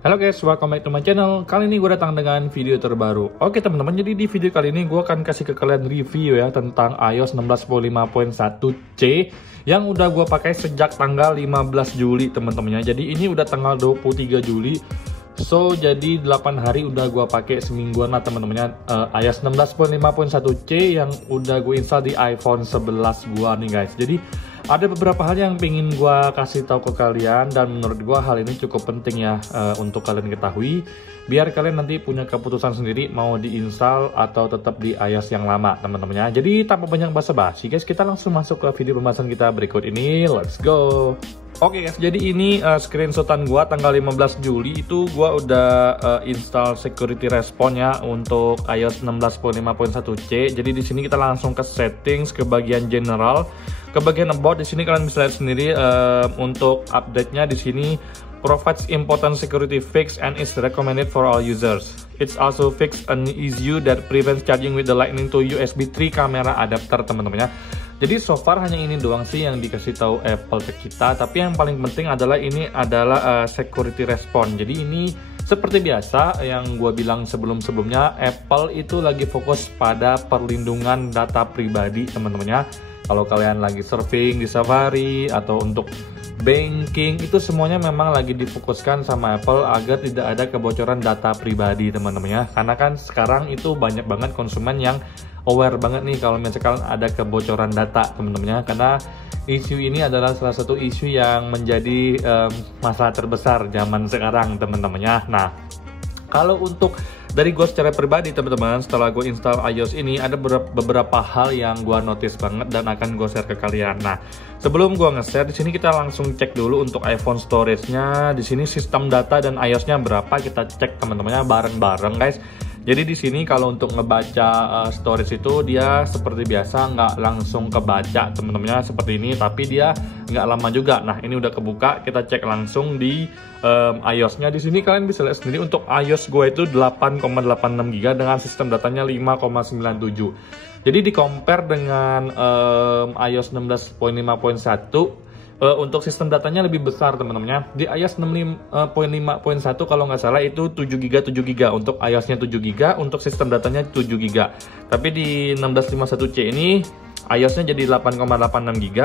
Halo guys, welcome back to my channel. Kali ini gue datang dengan video terbaru. Oke teman-teman, jadi di video kali ini gue akan kasih ke kalian review ya tentang iOS 16.5.1c yang udah gue pakai sejak tanggal 15 Juli teman-temannya. Jadi ini udah tanggal 23 Juli. So, jadi 8 hari udah gue pakai semingguan lah teman-temannya, iOS 16.5.1c yang udah gue install di iPhone 11 gue nih guys. Jadi ada beberapa hal yang pengen gue kasih tahu ke kalian dan menurut gue hal ini cukup penting ya untuk kalian ketahui biar kalian nanti punya keputusan sendiri mau diinstal atau tetap di iOS yang lama teman-temannya. Jadi tanpa banyak basa-basi guys, kita langsung masuk ke video pembahasan kita berikut ini. Let's go. Oke guys, jadi ini screenshotan gua tanggal 15 Juli itu gua udah install security response ya untuk iOS 16.5.1c. Jadi di sini kita langsung ke settings, ke bagian general, ke bagian about. Di sini kalian bisa lihat sendiri untuk update-nya di sini provides important security fix and is recommended for all users. It's also fix an issue that prevents charging with the Lightning to USB 3 camera adapter teman-teman ya. Jadi so far hanya ini doang sih yang dikasih tahu Apple ke kita, tapi yang paling penting adalah ini adalah security response. Jadi ini seperti biasa yang gue bilang sebelum-sebelumnya, Apple itu lagi fokus pada perlindungan data pribadi teman-temannya. Kalau kalian lagi surfing di Safari atau untuk banking, itu semuanya memang lagi difokuskan sama Apple agar tidak ada kebocoran data pribadi teman-teman ya. Karena kan sekarang itu banyak banget konsumen yang aware banget nih kalau misalkan ada kebocoran data teman-teman ya. Karena isu ini adalah salah satu isu yang menjadi masalah terbesar zaman sekarang teman-teman ya. Nah, kalau untuk dari gue secara pribadi teman-teman, setelah gue install iOS ini ada beberapa hal yang gue notice banget dan akan gue share ke kalian. Nah, sebelum gue nge-share di sini kita langsung cek dulu untuk iPhone storage-nya. Di sini sistem data dan iOS-nya berapa kita cek teman-temannya bareng-bareng guys. Jadi di sini kalau untuk ngebaca storage itu dia seperti biasa nggak langsung kebaca teman-temannya seperti ini, tapi dia nggak lama juga. Nah ini udah kebuka, kita cek langsung di iOS-nya. Di sini kalian bisa lihat sendiri untuk iOS gue itu 8,86 GB dengan sistem datanya 5,97. Jadi di compare dengan iOS 16.5.1 untuk sistem datanya lebih besar teman-teman. Di iOS 65.1 kalau nggak salah itu 7GB untuk iOS-nya 7GB, untuk sistem datanya 7GB. Tapi di 16.5.1c ini iOS-nya jadi 8,86GB,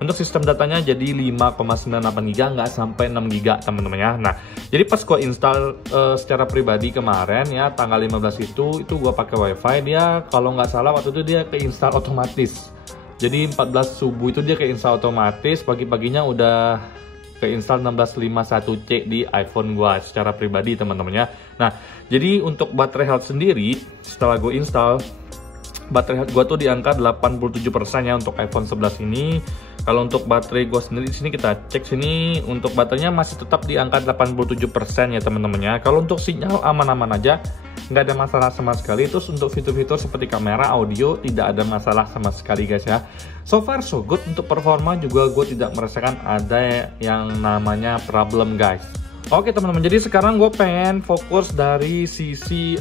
untuk sistem datanya jadi 5,98GB, nggak sampai 6GB teman-teman ya. Nah, jadi pas gue install secara pribadi kemarin ya tanggal 15 itu gue pakai WiFi, dia kalau nggak salah waktu itu dia keinstall otomatis. Jadi 14 subuh itu dia keinstall otomatis, pagi-paginya udah keinstall 16.5.1c di iPhone gua secara pribadi teman-teman ya. Nah, jadi untuk baterai health sendiri setelah gue install, baterai health gua tuh di angka 87% ya untuk iPhone 11 ini. Kalau untuk baterai gua sendiri di sini kita cek sini untuk baterainya masih tetap di angka 87% ya teman-teman ya. Kalau untuk sinyal aman-aman aja, nggak ada masalah sama sekali. Terus untuk fitur-fitur seperti kamera, audio tidak ada masalah sama sekali guys ya. So far so good. Untuk performa juga gue tidak merasakan ada yang namanya problem guys. Oke teman-teman, jadi sekarang gue pengen fokus dari sisi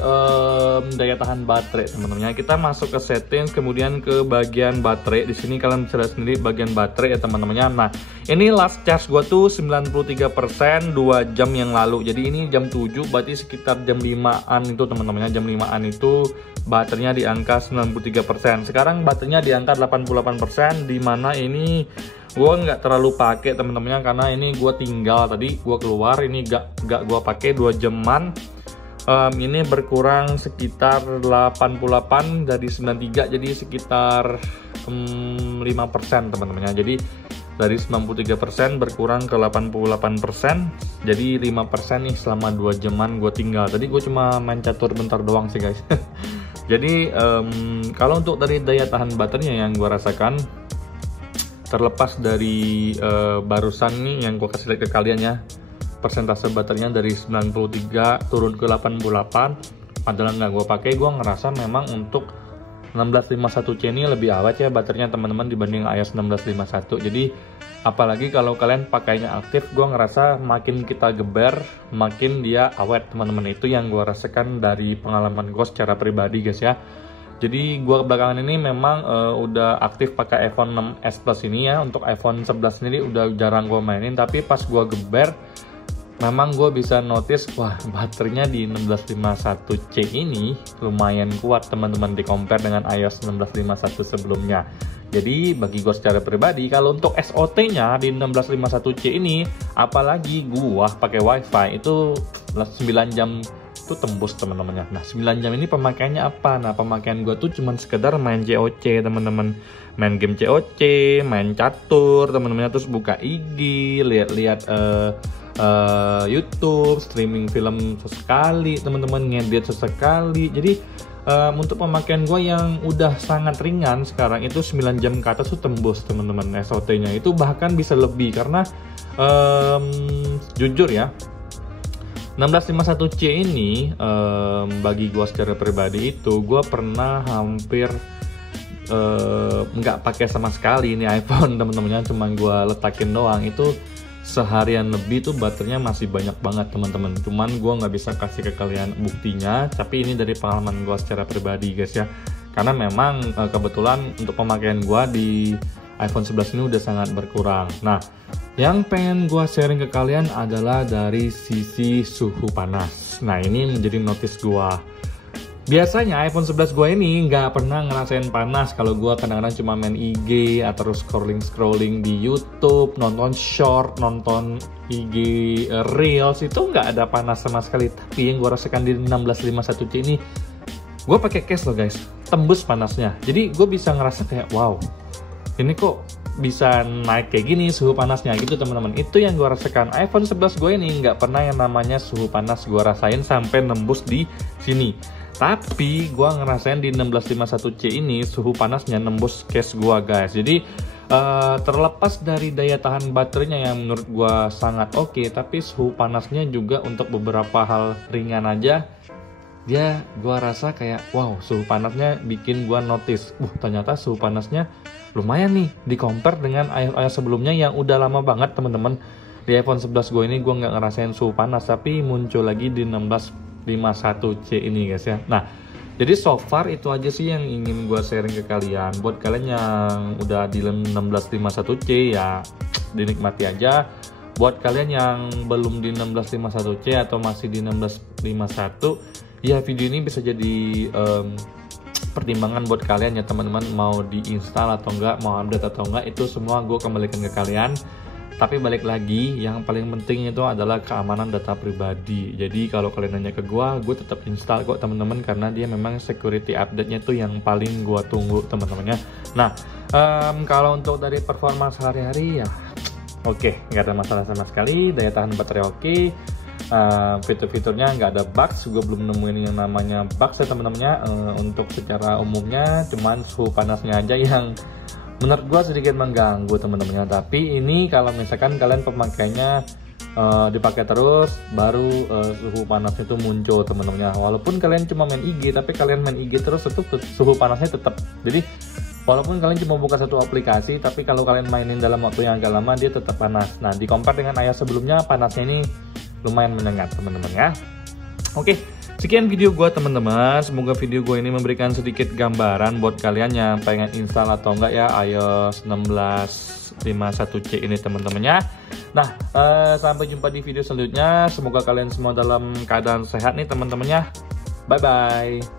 daya tahan baterai teman-teman. Kita masuk ke settings, kemudian ke bagian baterai. Di sini kalian bisa lihat sendiri bagian baterai ya teman-teman. Nah, ini last charge gue tuh 93% 2 jam yang lalu. Jadi ini jam 7, berarti sekitar jam 5-an itu teman-teman. Jam 5-an itu baterainya di angka 93%. Sekarang baterainya di angka 88%, dimana ini gue nggak terlalu pakai teman-temannya karena ini gue tinggal tadi gue keluar, ini gak gue pakai 2 jaman. Ini berkurang sekitar 88 dari 93, jadi sekitar 5% teman-temannya. Jadi dari 93% berkurang ke 88%, jadi 5% nih selama 2 jaman gue tinggal. Tadi gue cuma main catur bentar doang sih guys. Jadi kalau untuk dari daya tahan baterainya yang gue rasakan, terlepas dari barusan nih yang gue kasih lihat ke kalian ya, persentase baterainya dari 93 turun ke 88 adalah nggak gue pakai. Gue ngerasa memang untuk 16.5.1c ini lebih awet ya baterainya teman-teman dibanding iOS 16.5.1. Jadi apalagi kalau kalian pakainya aktif, gue ngerasa makin kita geber makin dia awet teman-teman. Itu yang gue rasakan dari pengalaman gue secara pribadi guys ya. Jadi gua belakangan ini memang udah aktif pakai iPhone 6s Plus ini ya. Untuk iPhone 11 sendiri udah jarang gua mainin, tapi pas gua geber memang gue bisa notice, wah baterainya di 1651C ini lumayan kuat teman-teman di compare dengan iOS 1651 sebelumnya. Jadi bagi gue secara pribadi, kalau untuk SOT-nya di 1651C ini, apalagi gue pakai WiFi itu 9 jam itu tembus teman-teman ya. Nah 9 jam ini pemakaiannya apa? Nah pemakaian gue tuh cuman sekedar main COC teman-teman, main game COC, main catur teman-teman, terus buka IG, lihat-lihat YouTube, streaming film sesekali teman-teman, ngedit sesekali. Jadi untuk pemakaian gue yang udah sangat ringan sekarang itu 9 jam ke atas tuh tembus teman-teman SOT-nya. Itu bahkan bisa lebih karena jujur ya, 1651C ini bagi gue secara pribadi itu gue pernah hampir nggak pakai sama sekali ini iPhone teman-temannya, cuma gue letakin doang. Itu seharian lebih tuh baterainya masih banyak banget teman-teman. Cuman gue nggak bisa kasih ke kalian buktinya, tapi ini dari pengalaman gue secara pribadi guys ya. Karena memang kebetulan untuk pemakaian gue di iPhone 11 ini udah sangat berkurang. Nah, yang pengen gue sharing ke kalian adalah dari sisi suhu panas. Nah, ini menjadi notice gue. Biasanya iPhone 11 gue ini nggak pernah ngerasain panas kalau gue kadang-kadang cuma main IG atau scrolling di YouTube, nonton short, nonton IG Reels, itu nggak ada panas sama sekali. Tapi yang gue rasakan di 1651C ini, gue pakai case loh guys, tembus panasnya. Jadi gue bisa ngerasa kayak wow, ini kok bisa naik kayak gini suhu panasnya gitu teman-teman. Itu yang gue rasakan. iPhone 11 gue ini nggak pernah yang namanya suhu panas gue rasain sampai nembus di sini. Tapi gue ngerasain di 1651C ini suhu panasnya nembus case gue guys. Jadi terlepas dari daya tahan baterainya yang menurut gue sangat oke, tapi suhu panasnya juga untuk beberapa hal ringan aja dia gue rasa kayak wow, suhu panasnya bikin gue notice. Ternyata suhu panasnya lumayan nih di compare dengan iOS sebelumnya yang udah lama banget teman-teman. Di iPhone 11 gue ini gue nggak ngerasain suhu panas, tapi muncul lagi di 1651C ini guys ya. Nah, jadi so far itu aja sih yang ingin gue sharing ke kalian. Buat kalian yang udah di 1651C ya dinikmati aja. Buat kalian yang belum di 1651C atau masih di 1651, ya video ini bisa jadi pertimbangan buat kalian ya teman-teman, mau diinstal atau enggak, mau update atau enggak, itu semua gue kembalikan ke kalian. Tapi balik lagi, yang paling penting itu adalah keamanan data pribadi. Jadi kalau kalian nanya ke gue tetap install kok teman-teman, karena dia memang security update-nya tuh yang paling gue tunggu teman-temannya. Nah, kalau untuk dari performa sehari-hari ya oke, nggak ada masalah sama sekali. Daya tahan baterai oke. Fitur-fiturnya nggak ada bugs, gue belum nemuin yang namanya bugs ya teman-temannya. Untuk secara umumnya cuman suhu panasnya aja yang menurut gue sedikit mengganggu teman-temannya. Tapi ini kalau misalkan kalian pemakainya dipakai terus, baru suhu panasnya itu muncul teman-temannya. Walaupun kalian cuma main IG, tapi kalian main IG terus itu suhu panasnya tetap. Jadi walaupun kalian cuma buka satu aplikasi, tapi kalau kalian mainin dalam waktu yang agak lama dia tetap panas. Nah, di compare dengan iOS sebelumnya, panasnya ini lumayan menyengat teman-teman ya. Oke, sekian video gue teman-teman. Semoga video gue ini memberikan sedikit gambaran buat kalian yang pengen install atau enggak ya iOS 1651C ini teman-temannya. Nah, sampai jumpa di video selanjutnya. Semoga kalian semua dalam keadaan sehat nih teman-temannya. Bye bye.